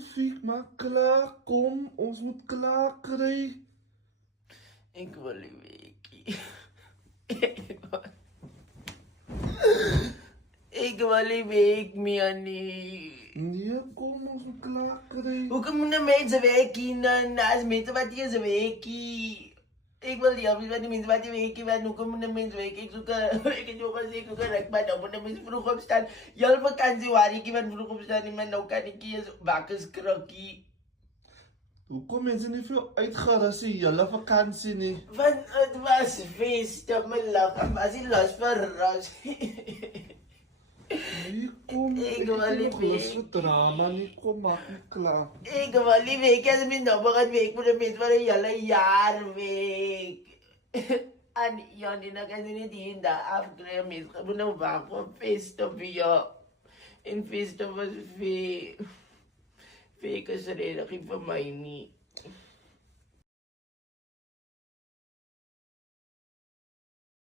Fiek, maak klaar. Kom, ons moet klaar kry. Ek wil nie weekie. Ek wil nie week meer nie. Nee, kom, ons moet klaar kry. Hoekom moet nou mense weekie dan? As mense wat hier is weekie. Ek wil nie, wat die mense wat die weekie wat, hoekom moet nou mense weekie? Ek het jou gesê, ek soek een rekman, nou moet nou mense vroeg opstaan. Jylle vakantie waariekie wat vroeg opstaan nie, maar nou kan ek hier wakker skrikkie. Hoekom mense nie veel uitgerus die hele vakansie nie? Want het was feest op my lag, en was die los vir ras. Nee, kom, Ek ek wil het nie nog lus week. vir drama nie. Kom, maak nie klaar. Ek wil nie week, as my nou begin week, moet die mens vir een hele jaar week. En ja, nie, nou kan jy nie die en daar afkrijgen, mens moet nou wacht voor feest op jou. En feest op was fake. Fake is redig vir my nie.